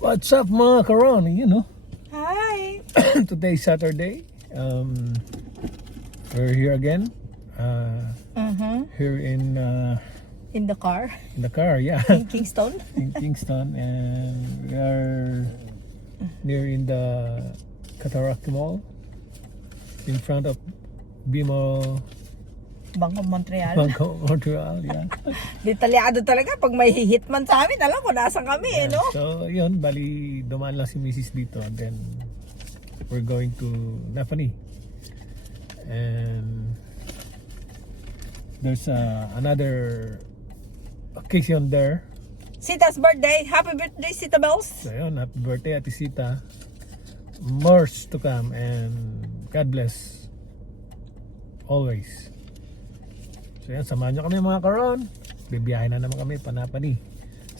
What's up mga karon? You know, Hi! Today Saturday. Um, we're here again. Uh, Uh-huh. here in uh, In the car. in the car, yeah, In Kingston. in Kingston, and we are near in the Cataract Mall, in front of Bimo, Bangko Montreal. Bangkok, Montreal. Yeah. Detalyado talaga. Pag may hitman sa amin, alam ko nasan kami eh, no? So, yun, bali, dumaan lang si Mrs. dito and then we're going to Napani. And there's uh, another occasion there. Sita's birthday. Happy birthday, Sita Bells. So, yun, happy birthday, Ate Sita. More to come and God bless. Always. So, yan, samahan nyo kami mga karon. Bibiyahin na naman kami, panapani.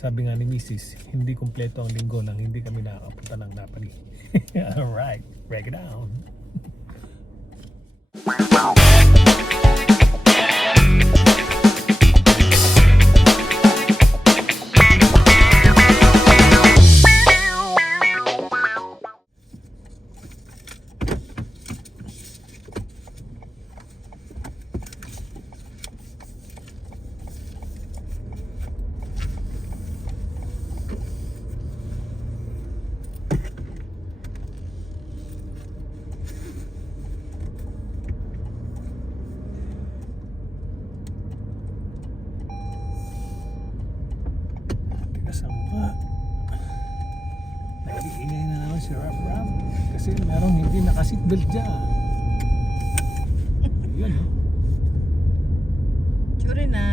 Sabi nga ni Mrs., hindi kumpleto ang linggo nang hindi kami nakakapunta ng Napani. Alright, break it down. Tigas mukha. Nag-iingay na naman si Rap Rap. Kasi merong hindi nakaseatbelt dyan. Yun? Tsuri na.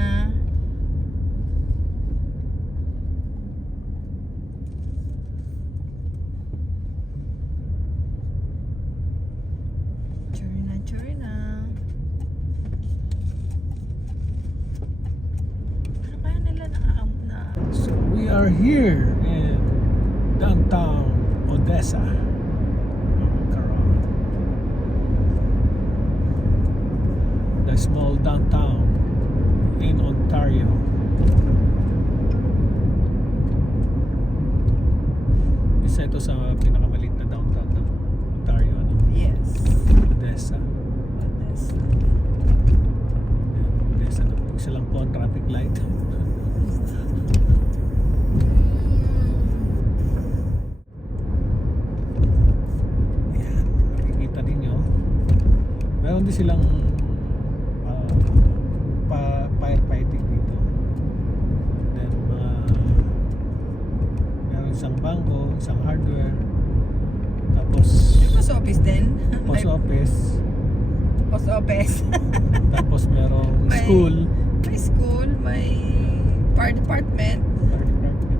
Tsuri na, tsuri na. Ano kaya nila na, na So we are here in downtown Odessa. Karan. The small downtown in Ontario. Isa ito sa pinakamalit na downtown ng Ontario, ano? Yes. Odessa. Odessa. Ayan, Odessa na po. Isa lang po ang traffic light. Ayan, makikita ninyo. Meron din silang ah, pa firefighting dito. Then mga meron isang bangko, isang hardware. Tapos May post office din. post May office. post office. Tapos merong May- school. may school, may fire department. Fire department.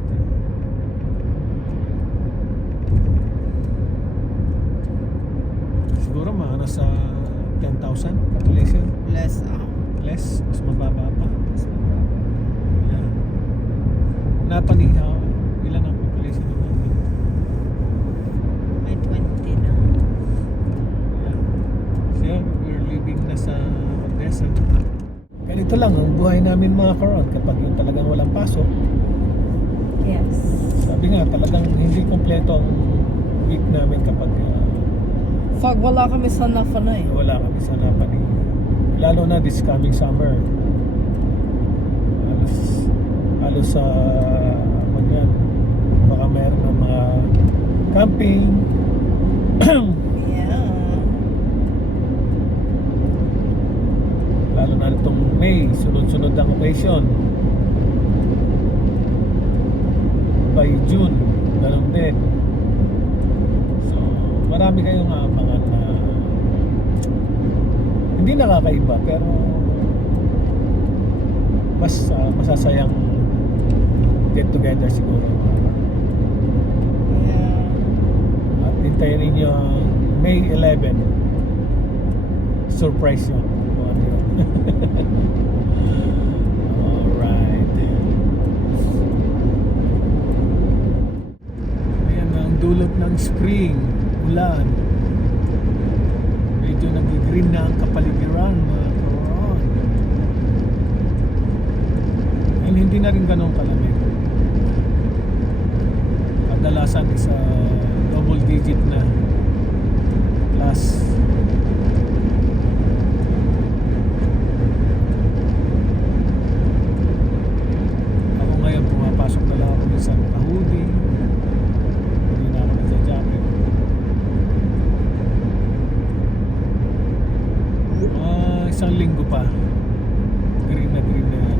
Siguro mga nasa 10,000 population. Less, ah. Less. Mas mababa pa. Mas mababa. Yan. Napanihaw. Ilan ang population ng Napani? May 20 na. Yan. So yan, we're living na sa Odessa. Ganito lang ang buhay namin mga karon kapag yung talagang walang pasok. Yes. Sabi nga talagang hindi kompleto ang week namin kapag uh, Pag wala kami sa Nafana eh. wala kami sa Napani. Lalo na this coming summer. Halos, halos sa uh, yan, baka meron ng mga camping. Yeah. Lalo na May, sunod-sunod ang occasion. By June, ganun din. So, marami kayong abangan na hindi nakakaiba pero mas ah, masasayang get together siguro. At hintayin ninyo May 11 surprise yun. Alright. Ayan ang dulot ng spring, ulan. Medyo nag-green na ang kapaligiran mga kawan. And hindi na rin ganun kalamig. kadalasan is double digit na plus ako ngayon pumapasok na lang ako minsan naka-hoodie hindi na ako nagja-jacket Ah, isang linggo pa green na green na yan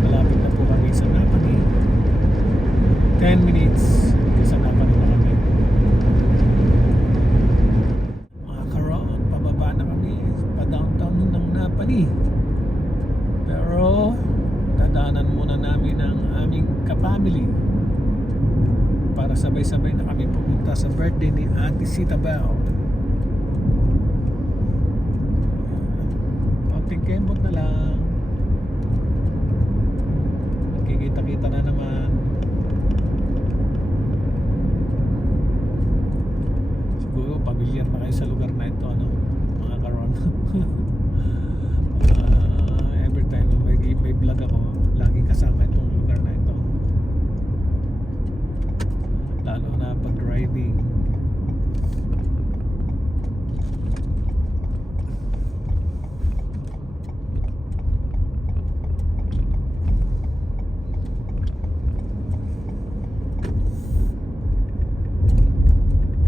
Malapit na po kami sa Napani. 10 minutes sa Napani na kami. Mga karoon, pababa na kami pa downtown Napani. Pero dadaanan muna namin ang aming kapamily para sabay-sabay na kami pumunta sa birthday ni Ate Sita Bell. Konting kembot na lang. Magkikita-kita na naman. Siguro pamilyar na kayo sa lugar na ito, ano? Mga karon. Ah, every time na may, may vlog ako, laging kasama itong lugar na ito. Lalo na pag driving.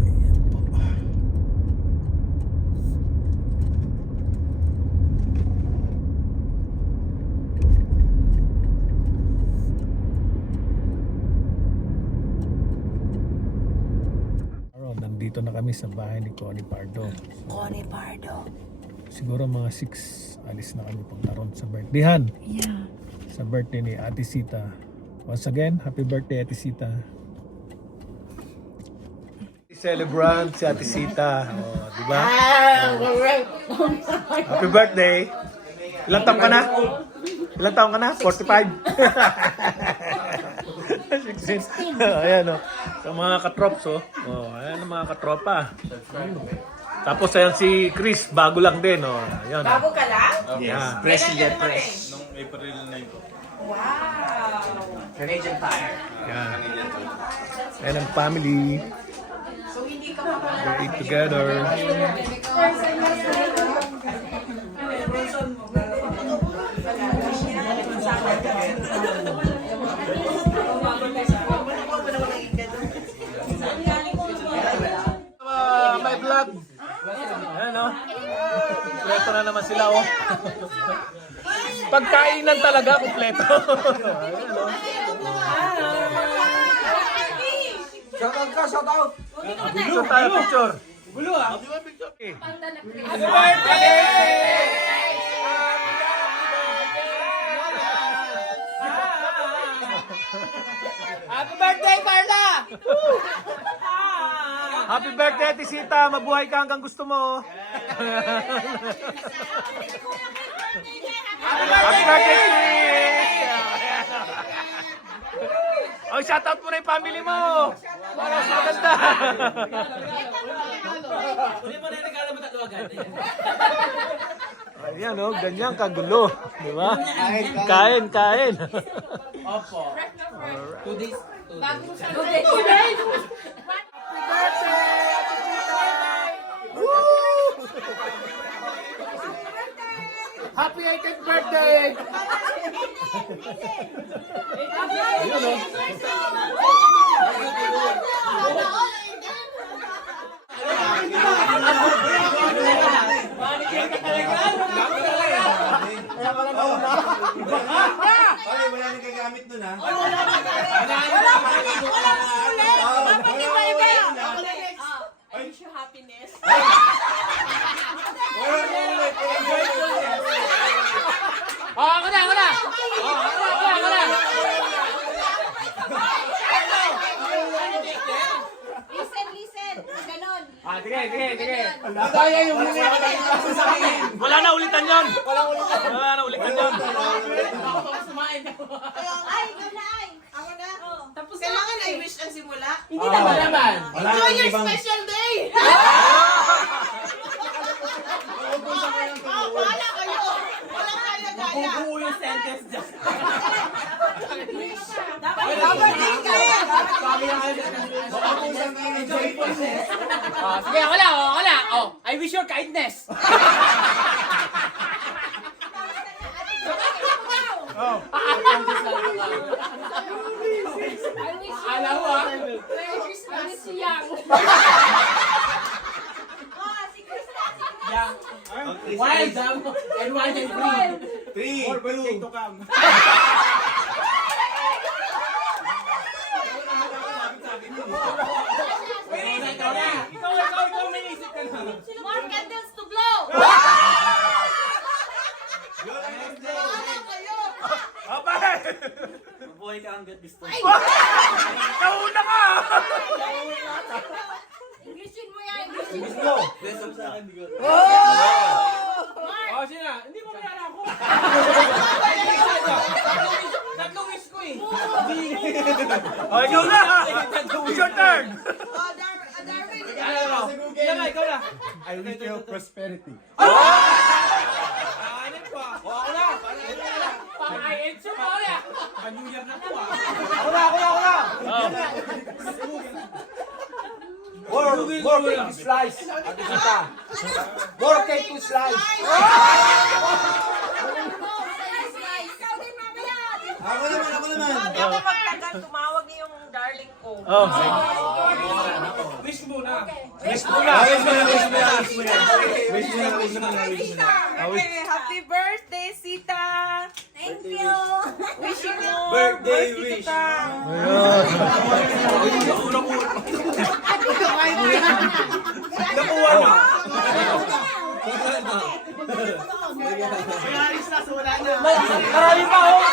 Ayan po. Aaron, nandito na kami sa bahay ni Connie Pardo. Connie Pardo. Siguro mga 6 alis na kami punta ron sa birthdayhan. Yeah. Sa birthday ni Ate Sita. Once again, happy birthday Ate Sita. Celebrant si Ate Sita. Oh, di ba? Happy birthday. Ilang taon ka na? Ilang taon ka na? 45. 16. ayan o. Sa mga katrops oh. Oh, ang mga katropa. Tapos ayan si Chris, bago lang din oh. Ayan. Bago ka lang? Yeah. President Press. Nung April 9 po. Wow. Canadian Tire. Ayan. Ayan ang family. So hindi ka pa pala They eat together. Ah, Kompleto na naman sila oh. Pagkainan talaga, kompleto. Shout out ka, shout out! Picture tayo, picture. Gulo ah. Okay. Happy birthday, Carla! Happy birthday, Tisita. Mabuhay ka hanggang gusto mo. Happy birthday, Tis! Oh, shout out mo na yung family mo. Para mas maganda. Ayan oh, ganyan kagulo. Di ba? Kain, kain. Opo. Two days. Two days. Happy 18th birthday! Ayun oh. Hindi Ah. naman. naman. Wala Enjoy kang your ibang- special day! Mauubusan oh, kayo! Walang kaya-kaya! Bubuo yung sentence dyan. Dapat dapat English! Ah, sige, ako na. Oh, oh, I wish your kindness. Two, Ikaw na. Ikaw, ikaw, ikaw, may isip ka na. More candles to blow. Englishin mo yan. Englishin mo. Oh, sino na? Hindi mo kilala ako. Tatlong wish ko eh. Oh, ikaw na! It's your turn! Oh, Dar- ah, Darwin. Ano? Ikaw na, ikaw na. I wish you prosperity. Ano pa? Oh, ako na. Pang-I answer mo ako na. Pa-New Year na po ah. Ako na, ako na, ako na! More, more cake to slice. Ate Sita. More cake to slice. Ako naman, ako naman. Bago ako magtagal, tumawag niyo yung darling ko. Oh, Wish muna. Wish mo na, wish mo na, wish mo na, wish mo na. Wish mo na, wish mo na, wish mo na. Okay, happy birthday, Sita! Thank you. Wishing mo Birthday to wish. Nakuha na. Marami pa oh.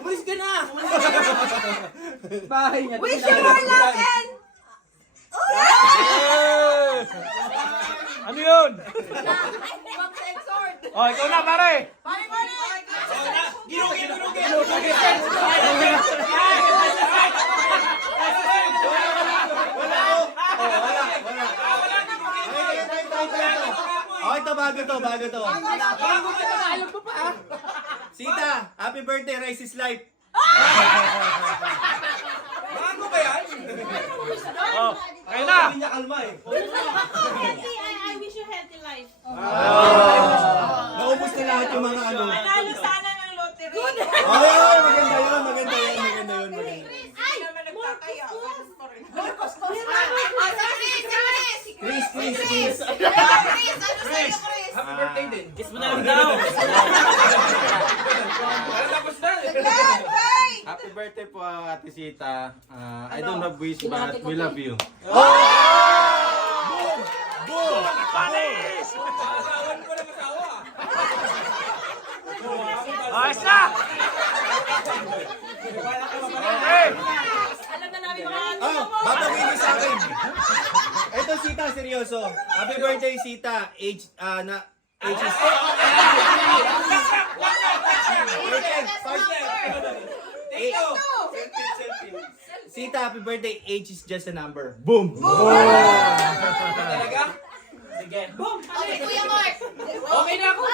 Umalis ka na. Bahay niya. Wish you more luck and... Ano yun? Oh, ikaw na, pare! Pare, pare! Ginugi, ginugi. Oh, ito bago to, bago to. Bago na, alam ko pa ah. Sita, happy birthday, Rice is life. Bago ba yan? Oh, kayo na! Hindi niya kalma eh. Healthy. I, I wish you healthy life. Naubos na lahat yung mga ano. Manalo sana ng lottery. Ay, ay, maganda yun, maganda yun, maganda yun, maganda. Ay! naman nagtataya. Ganun pa rin. Chris, Chris, Chris. Happy birthday din. Kiss mo na lang daw. Ano tapos na? Happy birthday po, Ate Sita. Uh, I don't but we love you. Asawa. Ayos na! Okay! Alam na namin mga Oh, babawin sa akin. Ito, Sita, seryoso. Happy birthday, Sita. Age, ah, na, age is... Take two. Sita, happy birthday. Age is just a number. Boom! Talaga? Sige. Boom! Okay, Kuya Mark. Okay na ako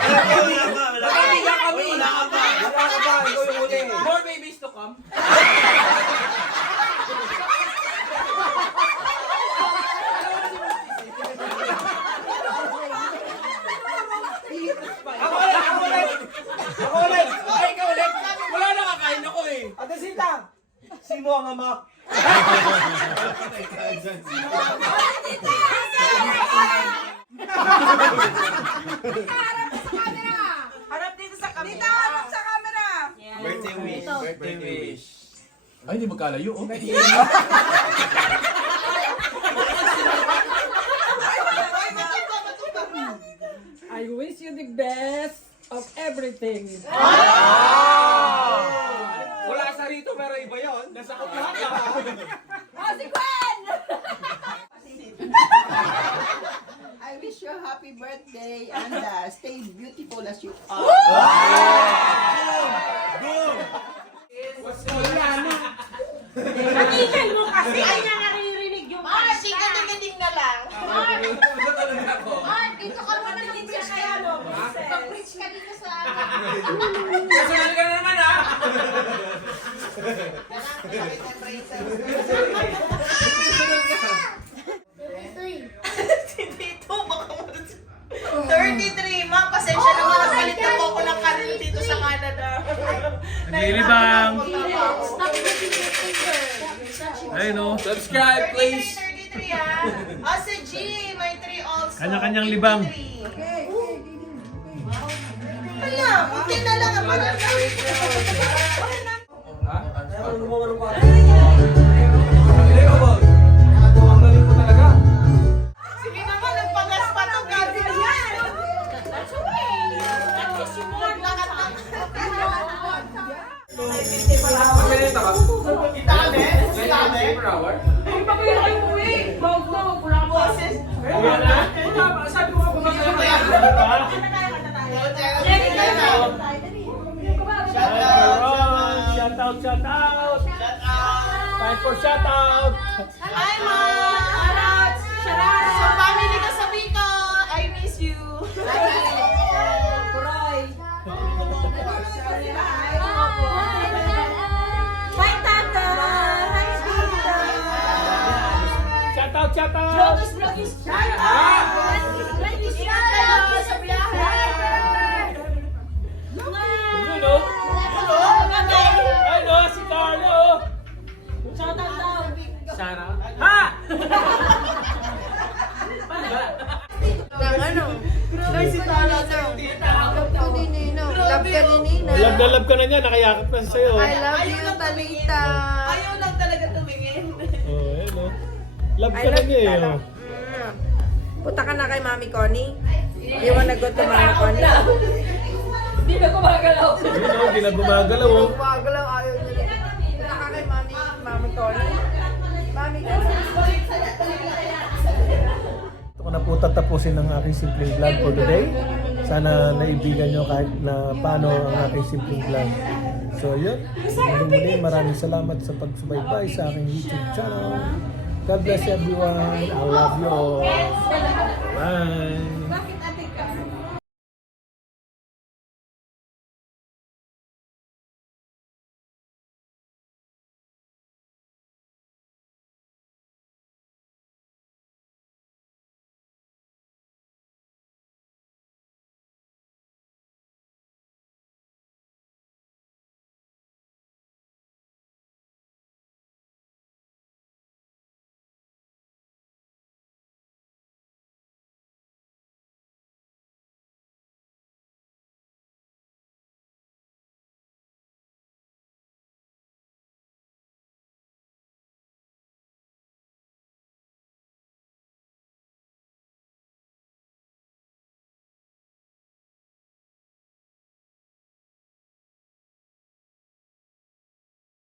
Kaya kami. Wala ka pa. Wala ka pa. Ikaw yung uli. More babies to come. Ako ulit, ako ulit. Ako ulit. Ay, ikaw ulit. Wala na kakain ako eh. Ate Sita, sino ang ama? Harap dito sa camera. Dito, harap sa camera. Birthday wish. Birthday wish. Ay, hindi magkalayo. Oh. I wish you the best of everything. Sa rito pero iba yun. Nasa kopyahan ka. Oh, si Gwen! I wish you a happy birthday and uh, stay beautiful as you are. Tingnan mo kasi. Ay na naririnig yung Mark, tingnan na lang. Mark, dito ka no. Dito sa Personal ka na naman ha. Dito, baka mo. 33, ma'am. Pasensya naman. Nagpalit na po ako ng dito sa Canada. Naglilibang. Stop looking your finger. Ayun o. Subscribe, please. 33, ah. Ah, si G, may 3 also. Kanya-kanyang libang. Hala, won lahat ng... Magkanita ka? Dami? Dami? Per hour? Boses. Sabi ko nga pumasaya. Shout out, shout out. Time for shout out. Hi, Mom! Sa family ko sa Bicol, I miss you. Hi, Tata! Hi, Tita! Shout out, shout out. Ingat kayo sa biyahe! Yun o. Ayun o, si Carlo. Sarah. Ha! Love ka ni Nina. Love na love ka na niya, nakayakap na siya sa'yo. I love you, Talita. Ayaw lang talaga tumingin. Oh, ayun o. Love ka na love niya eh. Oh. Mm. Punta ka na kay Mami Connie. You wanna go to Mami Connie? Hindi na gumagalaw. Yun o, di na gumagalaw o. Gumagalaw, ayaw rin. Punta ka kay Mami, Mami Connie. Mami Connie. Ito ko na po tatapusin ang aking simpleng vlog for today. Sana naibigan nyo kahit na paano ang aking simpleng vlog. So yun, muli maraming salamat sa pagsubaybay sa aking YouTube channel. God bless everyone. I love you all.